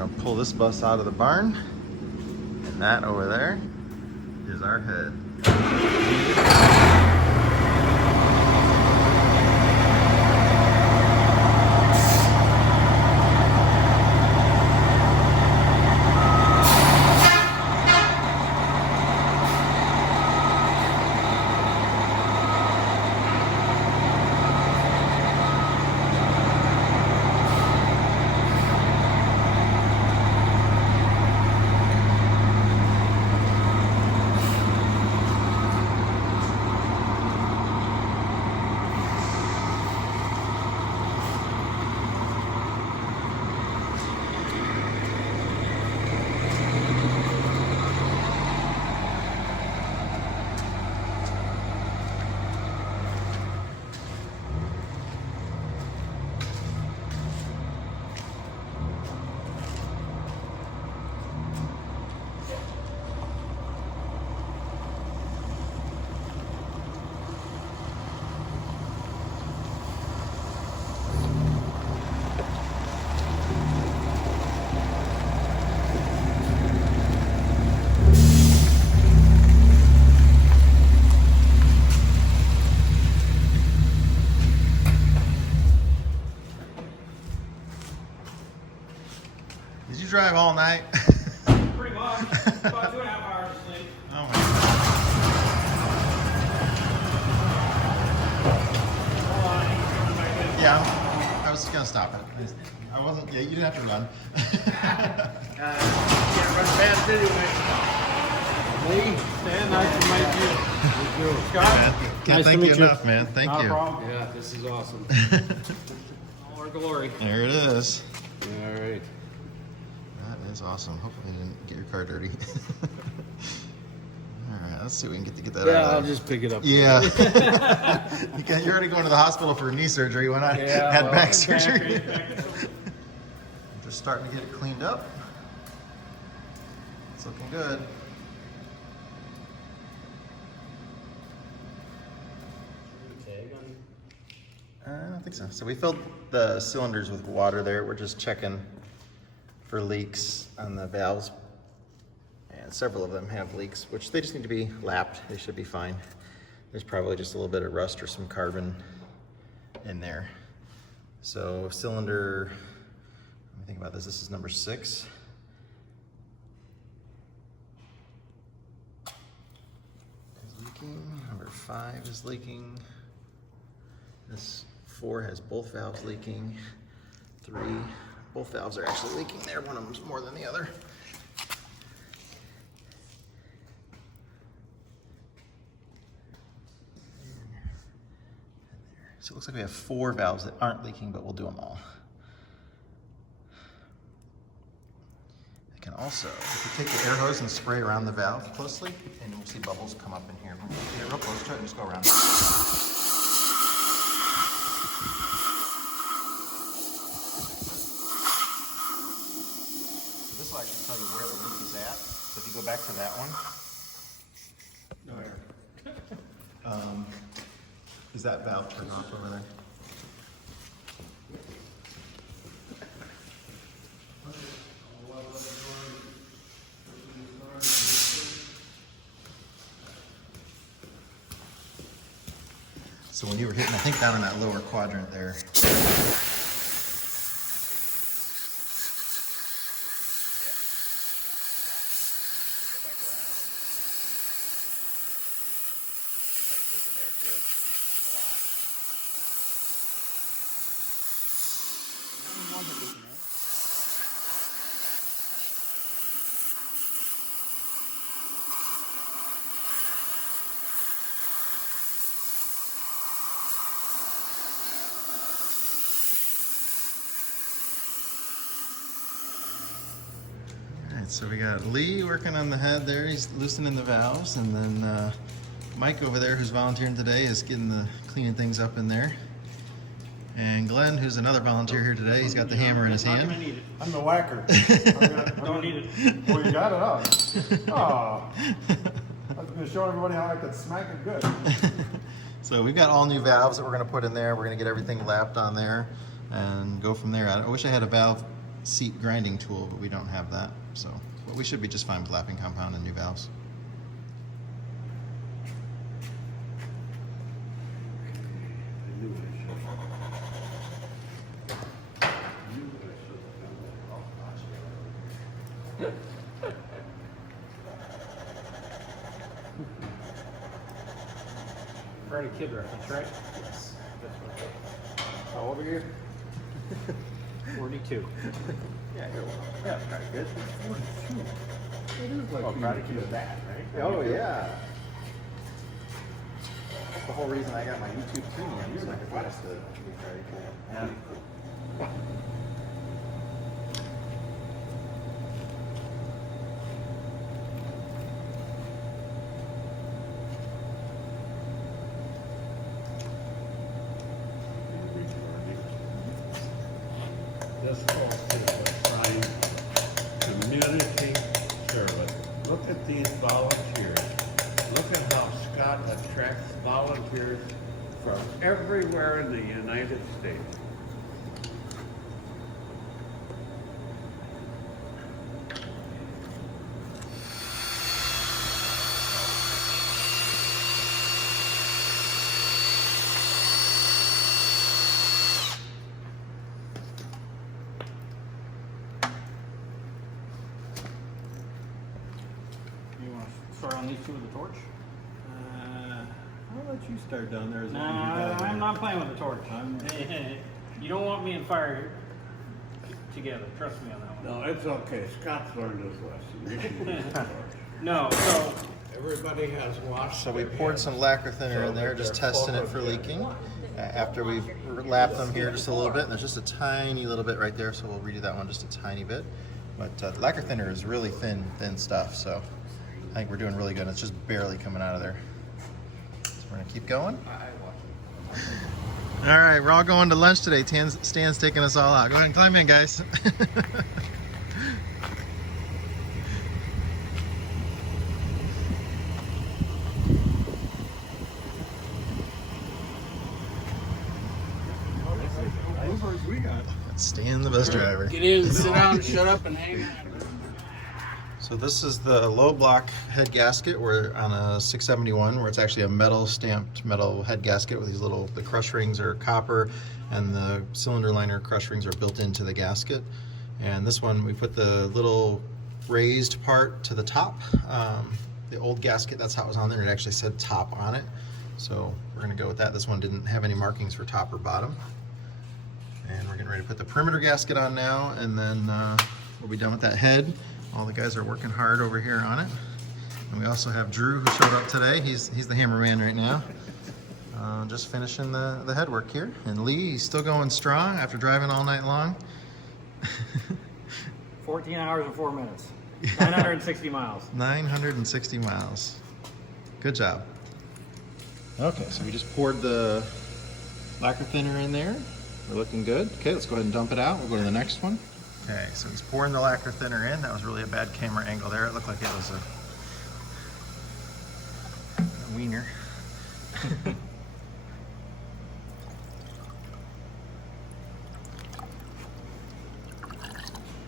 gonna pull this bus out of the barn, and that over there is our head. Did you drive all night? Pretty much. About 2.5 hours of sleep. Oh my God. Yeah, I was gonna stop it. I wasn't. Yeah, you didn't have to run. Can't run fast anyway. Lee, Stan, nice to meet you. You too. Scott, Can't nice thank to meet you you. enough, man. Thank Not you. a problem. Yeah, this is awesome. All our glory. There it is. All right. That is awesome. Hopefully you didn't get your car dirty. All right, let's see if we can get that out Yeah, of I'll there. just pick it up. Yeah. You're already going to the hospital for knee surgery when I had back surgery. I'm just starting to get it cleaned up. It's looking good. I don't think so. So we filled the cylinders with water there. We're just checking for leaks on the valves. And several of them have leaks, which they just need to be lapped. They should be fine. There's probably just a little bit of rust or some carbon in there. So cylinder, let me think about this. This is number 6. Is leaking. Number 5 is leaking. This 4 has both valves leaking. 3, both valves are actually leaking there. One of them's more than the other. So it looks like we have 4 valves that aren't leaking, but we'll do them all. I can also, if you take the air hose and spray around the valve closely, and you'll see bubbles come up in here. Get real close to it and just go around. This will actually tell you where the leak is at. So if you go back to that one. Is that valve turned off over there? So when you were hitting, I think down in that lower quadrant there. Alright, so we got Lee working on the head there, he's loosening the valves, and then Mike over there, who's volunteering today, is getting cleaning things up in there. And Glenn, who's another volunteer here today, he's got the hammer in his hand. I'm the whacker. Don't need it. Well, you got it up. Oh. I was going to show everybody how I could smack it good. So we've got all new valves that we're going to put in there. We're going to get everything lapped on there and go from there. I wish I had a valve seat grinding tool, but we don't have that. So, but we should be just fine with lapping compound and new valves. Friday Kid reference, right? Yes. How old are you? 42. Yeah, that's pretty good. Oh, Friday Kid is that, right? Oh yeah. That's the whole reason I got my YouTube Premium, so I could watch the Friday Kid. Yeah. This whole thing is trying community service. Look at these volunteers. Look at how Scott attracts volunteers from everywhere in the United States. You want to start on these two with the torch? I'll let you start down there as No, long as you got I'm it. not playing with the torch. You don't want me and fire together. Trust me on that one. No, it's okay. Scott's learned his lesson. You can use the torch. No, so Everybody has washed. So we their poured hands. some lacquer thinner in there, just testing it for leaking. After we've lapped them here just a little bit, and there's just a tiny little bit right there, so we'll redo that one just a tiny bit. But lacquer thinner is really thin stuff, so I think we're doing really good. It's just barely coming out of there. So we're gonna keep going. All right, we're all going to lunch today. Stan's taking us all out. Go ahead and climb in, guys. Those we got. That's Stan, the bus driver. get in, sit down, shut up, and hang out. So this is the low block head gasket. We're on a 671 where it's actually a metal stamped metal head gasket with these little, the crush rings are copper and the cylinder liner crush rings are built into the gasket. And this one, we put the little raised part to the top. The old gasket, that's how it was on there. It actually said top on it. So we're gonna go with that. This one didn't have any markings for top or bottom. And we're getting ready to put the perimeter gasket on now, and then we'll be done with that head. All the guys are working hard over here on it. And we also have Drew, who showed up today. He's the hammerman right now. Just finishing the head work here. And Lee, he's still going strong after driving all night long. 14 hours and 4 minutes. 960 miles. 960 miles. Good job. Okay, so we just poured the lacquer thinner in there. We're looking good. Okay, let's go ahead and dump it out. We'll go to the next one. Okay, so he's pouring the lacquer thinner in. That was really a bad camera angle there. It looked like it was a wiener.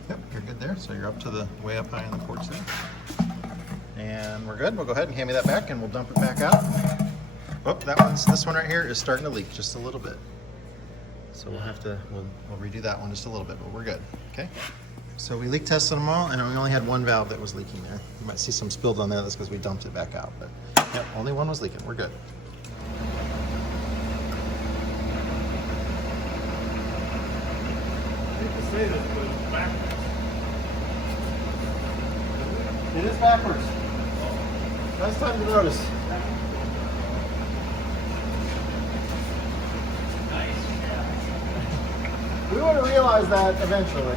Yep, you're good there. So you're up to the way up high on the porch there. And we're good. We'll go ahead and hand me that back and we'll dump it back out. Oh, this one right here is starting to leak just a little bit. So we'll have to, we'll redo that one just a little bit, but we're good, okay? So we leak tested them all, and we only had one valve that was leaking there. You might see some spilled on there, that's because we dumped it back out, but yep, only one was leaking, we're good. I hate to say this, but it's backwards. It is backwards. Nice time to notice. We would have realized that eventually. I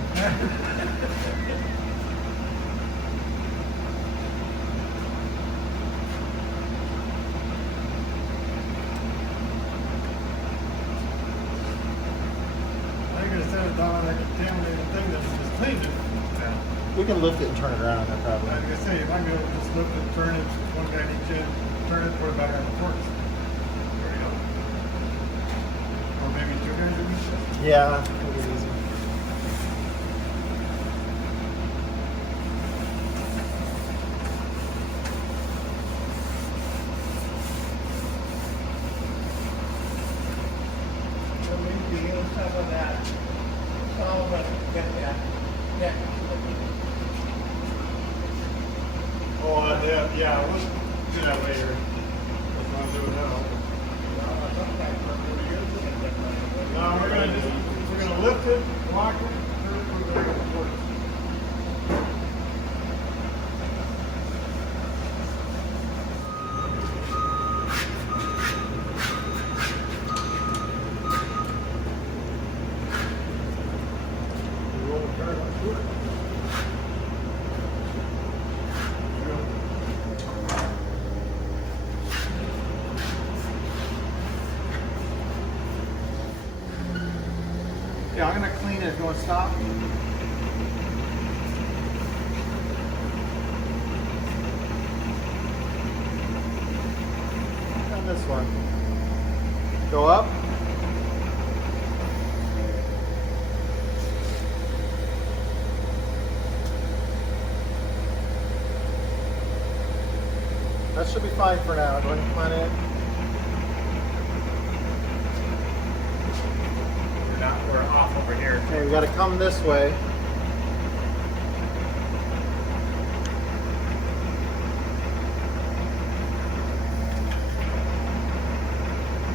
think it's set it down on that contaminated thing that we just cleaned it. We can lift it and turn it around there probably. Like I say, if I can be able to just lift it, turn it, one guy in each end, turn it, put it back on the forks. There you go. Or maybe two guys in each end. Yeah, it'll be easy. help us get that. Oh, yeah, we'll do that later. Let's not do it now. No, we're gonna lift it, lock it, we're gonna go forward. Roll the car, let's do it. Yeah, I'm gonna clean it. You want to stop? On this one. Go up. That should be fine for now. Go ahead and come on in. We're off over here. Okay, we gotta come this way.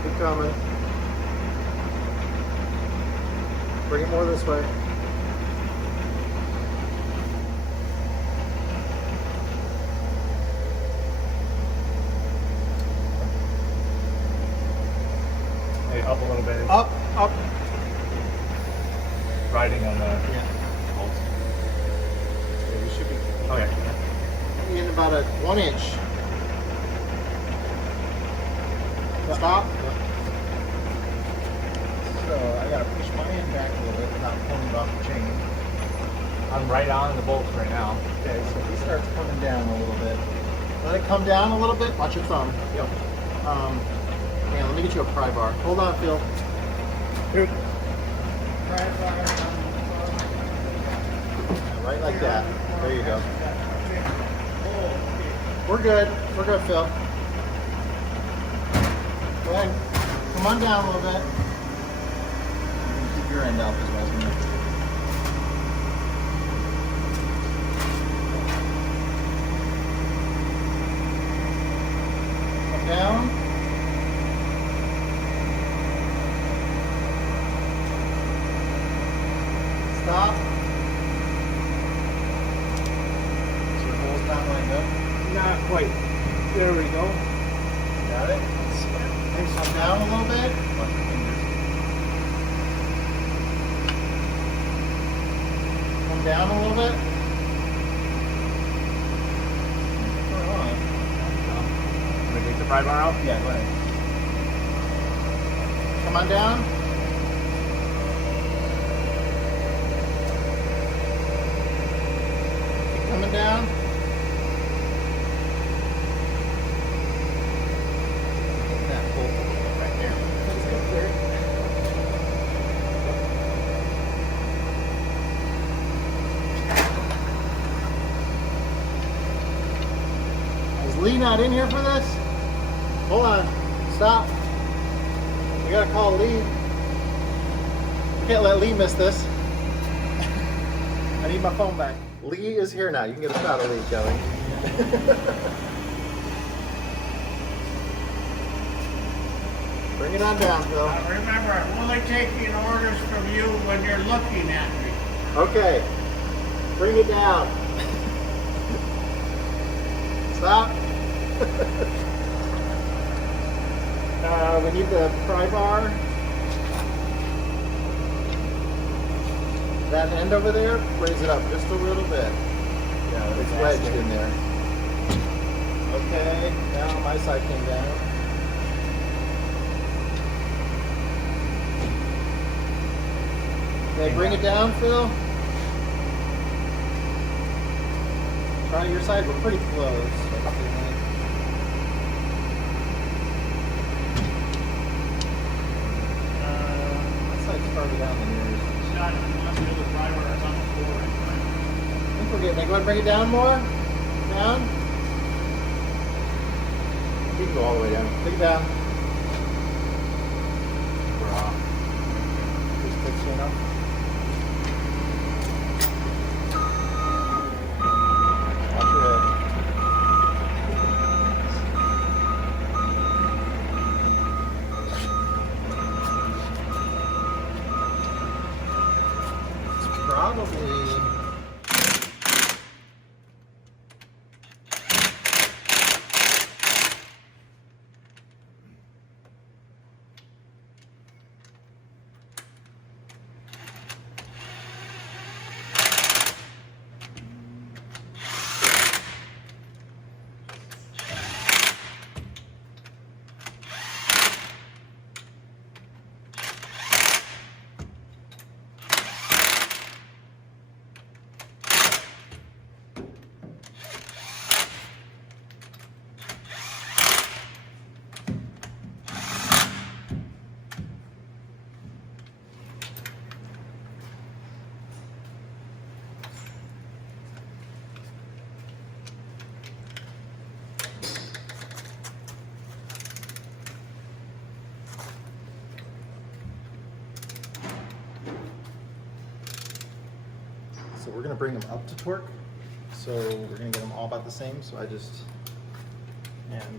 Keep coming. Bring it more this way. Hey, up a little bit. Up, up. Riding on the. Yeah. Yeah, we should be Okay. in about a 1 inch. Stop. So I gotta push my end back a little bit without pulling it off the chain. I'm right on the bolts right now. Okay, so if he starts coming down a little bit, let it come down a little bit. Watch your thumb. Yep. Yeah, let me get you a pry bar. Hold on, Phil. Dude. Right like that. There you go. We're good. We're good, Phil. Go ahead. Come on down a little bit. You can keep your end out as well as me. Come down. Stop. So the hole's not lined up. Not quite. There we go. Got it? Come down a little bit. Come down a little bit. Turn on. Can we take the pry bar out? Yeah, go ahead. Come on down. Keep coming down. Get that pull right there. That's good, Larry. Is Lee not in here for this? Hold on. Stop. We gotta call Lee. We can't let Lee miss this. I need my phone back. Lee is here now. You can get a shot of Lee, Kelly. Bring it on down, Phil. Remember, I'm only taking orders from you when you're looking at me. Okay. Bring it down. Stop. We need the pry bar. That end over there, raise it up just a little bit. Yeah, it's wedged in there. Okay, now my side came down. Okay, bring it down, Phil. Try your side, we're pretty close. That side's farther down than yours. It's not under the pry bar, it's on the floor. I think we're getting there. Go ahead and bring it down more. Down. You can go all the way down. Take it down. We're off. Just pitch it up. probably. So we're gonna bring them up to torque. So we're gonna get them all about the same. So and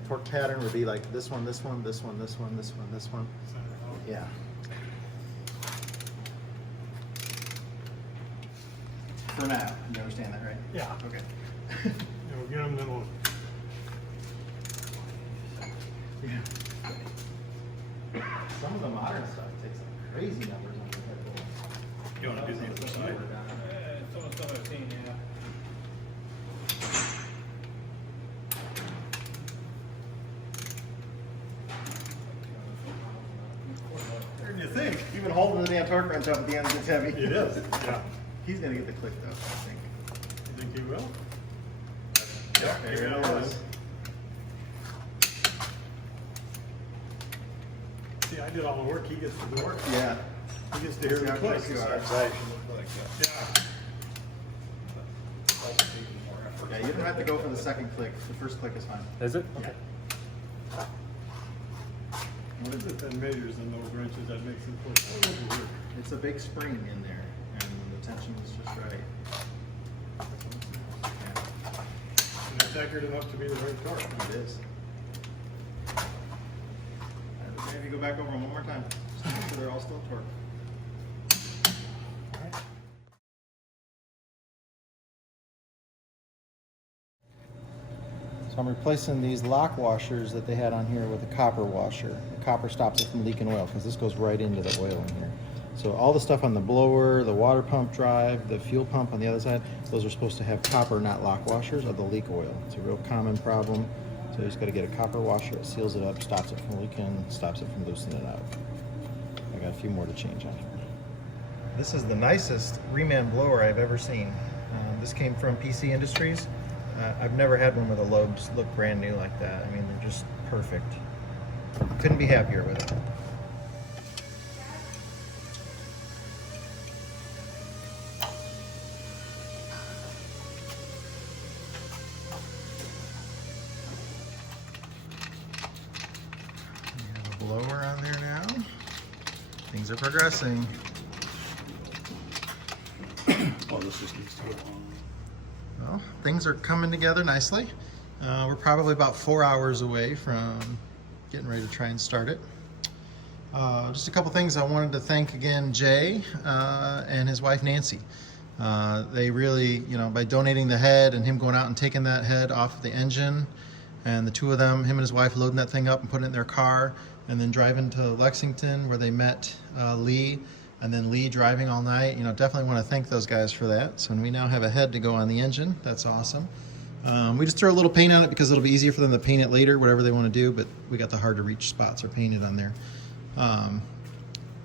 torque pattern would be like this one, this one, this one, this one, this one, this one. Yeah. For now, you understand that, right? Yeah. Okay. And we'll get them, then we'll. Some of the modern stuff takes some crazy numbers on the head. You want to do the other side? Some of the stuff I've seen, yeah. What do you think? Even holding the damn torque wrench up at the end gets heavy. It is, yeah. He's gonna get the click though, I think. You think you will? Yeah, there it is. See, I did all the work, he gets to do the work. Yeah. He gets to hear the click. Yeah. Yeah, you don't have to go for the second click. The first click is fine. Is it? Okay. What is it that measures in those wrenches that makes it push? Oh, it'll work. It's a big spring in there, and the tension is just right. And it's accurate enough to be the right torque. It is. Maybe go back over them one more time, just to make sure they're all still torqued. So I'm replacing these lock washers that they had on here with a copper washer. The copper stops it from leaking oil because this goes right into the oil in here. So all the stuff on the blower, the water pump drive, the fuel pump on the other side, those are supposed to have copper, not lock washers, or they'll leak oil. It's a real common problem. So you just got to get a copper washer. It seals it up, stops it from leaking, stops it from loosening it out. I got a few more to change on here. This is the nicest reman blower I've ever seen. This came from PC Industries. I've never had one where the lobes look brand new like that. I mean, they're just perfect. Couldn't be happier with it. We have a blower on there now. Things are progressing. Oh, this just needs to go on. Well, things are coming together nicely. We're probably about 4 hours away from getting ready to try and start it. Just a couple things I wanted to thank again Jay and his wife Nancy. They really, by donating the head and him going out and taking that head off the engine, and the two of them, him and his wife, loading that thing up and putting it in their car, and then driving to Lexington where they met Lee, and then Lee driving all night. Definitely want to thank those guys for that. So we now have a head to go on the engine. That's awesome. We just throw a little paint on it because it'll be easier for them to paint it later, whatever they want to do, but we got the hard to reach spots are painted on there.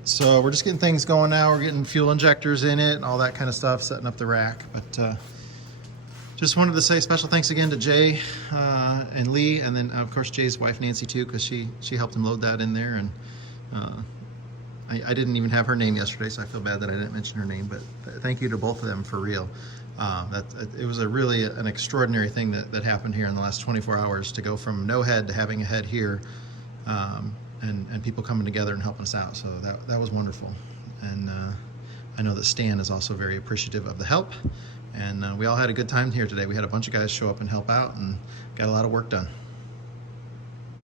So we're just getting things going now. We're getting fuel injectors in it and all that kind of stuff, setting up the rack. But just wanted to say special thanks again to Jay and Lee, and then of course Jay's wife Nancy too, because she helped him load that in there. And I didn't even have her name yesterday, so I feel bad that I didn't mention her name, but thank you to both of them for real. It was really an extraordinary thing that happened here in the last 24 hours to go from no head to having a head here, and people coming together and helping us out. So that was wonderful. And I know that Stan is also very appreciative of the help, and we all had a good time here today. We had a bunch of guys show up and help out and got a lot of work done.